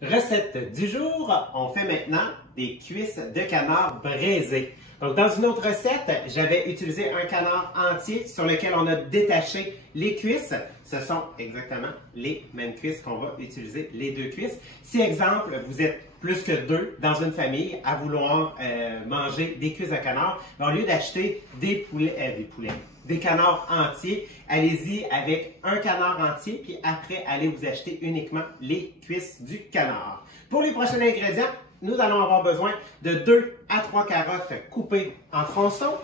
Recette du jour, on fait maintenant des cuisses de canard braisées. Donc dans une autre recette, j'avais utilisé un canard entier sur lequel on a détaché les cuisses. Ce sont exactement les mêmes cuisses qu'on va utiliser, les deux cuisses. Si exemple, vous êtes plus que deux dans une famille à vouloir manger des cuisses de canard, au lieu d'acheter des canards entiers, allez-y avec un canard entier, puis après, allez vous acheter uniquement les cuisses du canard. Pour les prochains ingrédients, nous allons avoir besoin de 2 à 3 carottes coupées en tronçons,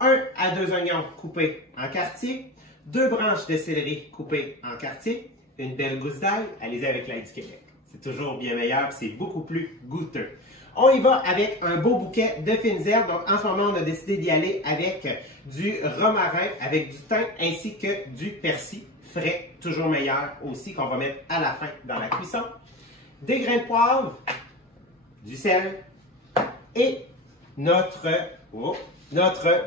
1 à 2 oignons coupés en quartiers, 2 branches de céleri coupées en quartiers, une belle gousse d'ail, allez-y avec l'ail du Québec. C'est toujours bien meilleur, c'est beaucoup plus goûteux. On y va avec un beau bouquet de fines herbes. Donc, en ce moment, on a décidé d'y aller avec du romarin, avec du thym ainsi que du persil frais, toujours meilleur aussi, qu'on va mettre à la fin dans la cuisson. Des grains de poivre, du sel et notre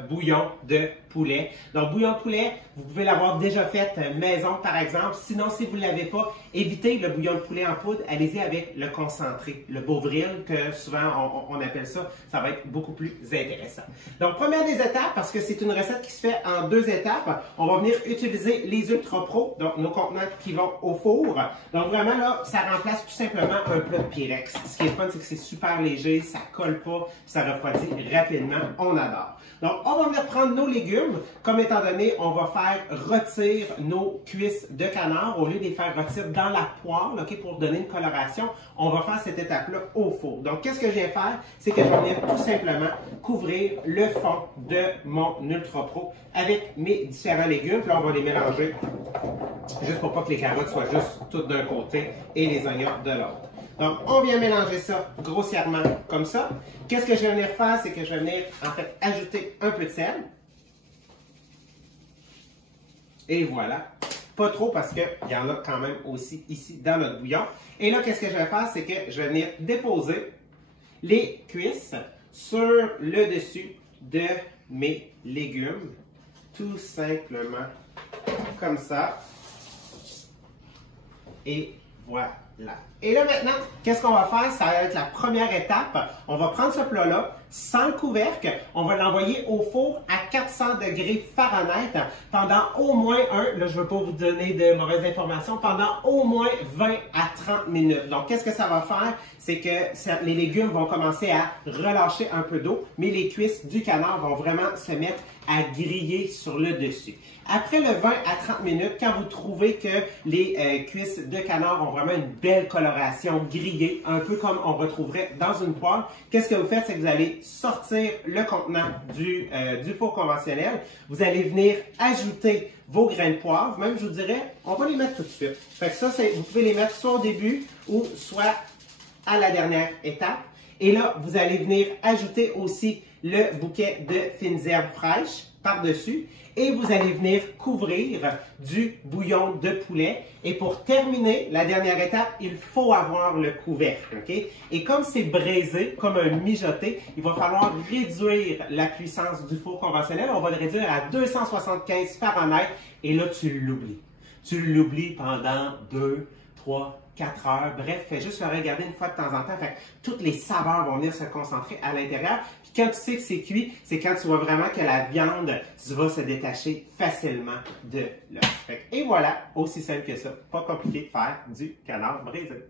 bouillon de poulet. Donc, bouillon de poulet, vous pouvez l'avoir déjà fait maison, par exemple. Sinon, si vous ne l'avez pas, évitez le bouillon de poulet en poudre. Allez-y avec le concentré, le Bovril, que souvent on appelle ça. Ça va être beaucoup plus intéressant. Donc, première des étapes, parce que c'est une recette qui se fait en 2 étapes, on va venir utiliser les Ultra Pro, donc nos contenants qui vont au four. Donc, vraiment, là, ça remplace tout simplement un plat de Pyrex. Ce qui est fun, c'est que c'est super léger, ça colle pas, ça refroidit rapidement. On adore. Donc, on va venir prendre nos légumes. Comme étant donné, on va faire rôtir nos cuisses de canard. Au lieu de les faire rôtir dans la poêle, okay, pour donner une coloration, on va faire cette étape-là au four. Donc, qu'est-ce que je vais faire? C'est que je vais venir tout simplement couvrir le fond de mon Ultra Pro avec mes différents légumes. Puis là, on va les mélanger juste pour pas que les carottes soient juste toutes d'un côté et les oignons de l'autre. Donc, on vient mélanger ça grossièrement comme ça. Qu'est-ce que je vais venir faire? C'est que je vais venir, en fait, ajouter un peu de sel. Et voilà. Pas trop parce qu'il y en a quand même aussi ici dans notre bouillon. Et là, qu'est-ce que je vais faire? C'est que je vais venir déposer les cuisses sur le dessus de mes légumes. Tout simplement comme ça. Et voilà. Et là maintenant, qu'est-ce qu'on va faire? Ça va être la première étape. On va prendre ce plat-là sans le couvercle. On va l'envoyer au four à 400 degrés Fahrenheit pendant au moins là je ne veux pas vous donner de mauvaises informations, pendant au moins 20 à 30 minutes. Donc, qu'est-ce que ça va faire? C'est que les légumes vont commencer à relâcher un peu d'eau, mais les cuisses du canard vont vraiment se mettre à griller sur le dessus. Après le 20 à 30 minutes, quand vous trouvez que les cuisses de canard ont vraiment une belle coloration grillée, un peu comme on retrouverait dans une poêle, qu'est-ce que vous faites? C'est que vous allez sortir le contenant du four conventionnel. Vous allez venir ajouter vos grains de poivre. Même, je vous dirais, on va les mettre tout de suite. Fait que ça, vous pouvez les mettre soit au début ou soit à la dernière étape. Et là, vous allez venir ajouter aussi le bouquet de fines herbes fraîches par-dessus et vous allez venir couvrir du bouillon de poulet. Et pour terminer, la dernière étape, il faut avoir le couvercle. Okay? Et comme c'est braisé, comme un mijoté, il va falloir réduire la puissance du four conventionnel. On va le réduire à 275 Fahrenheit et là, tu l'oublies. Tu l'oublies pendant 2, 3, 4 heures. Bref, fais juste le regarder une fois de temps en temps. Fait que toutes les saveurs vont venir se concentrer à l'intérieur. Puis quand tu sais que c'est cuit, c'est quand tu vois vraiment que la viande va se détacher facilement de l'œuf. Et voilà, aussi simple que ça. Pas compliqué de faire du canard braisé.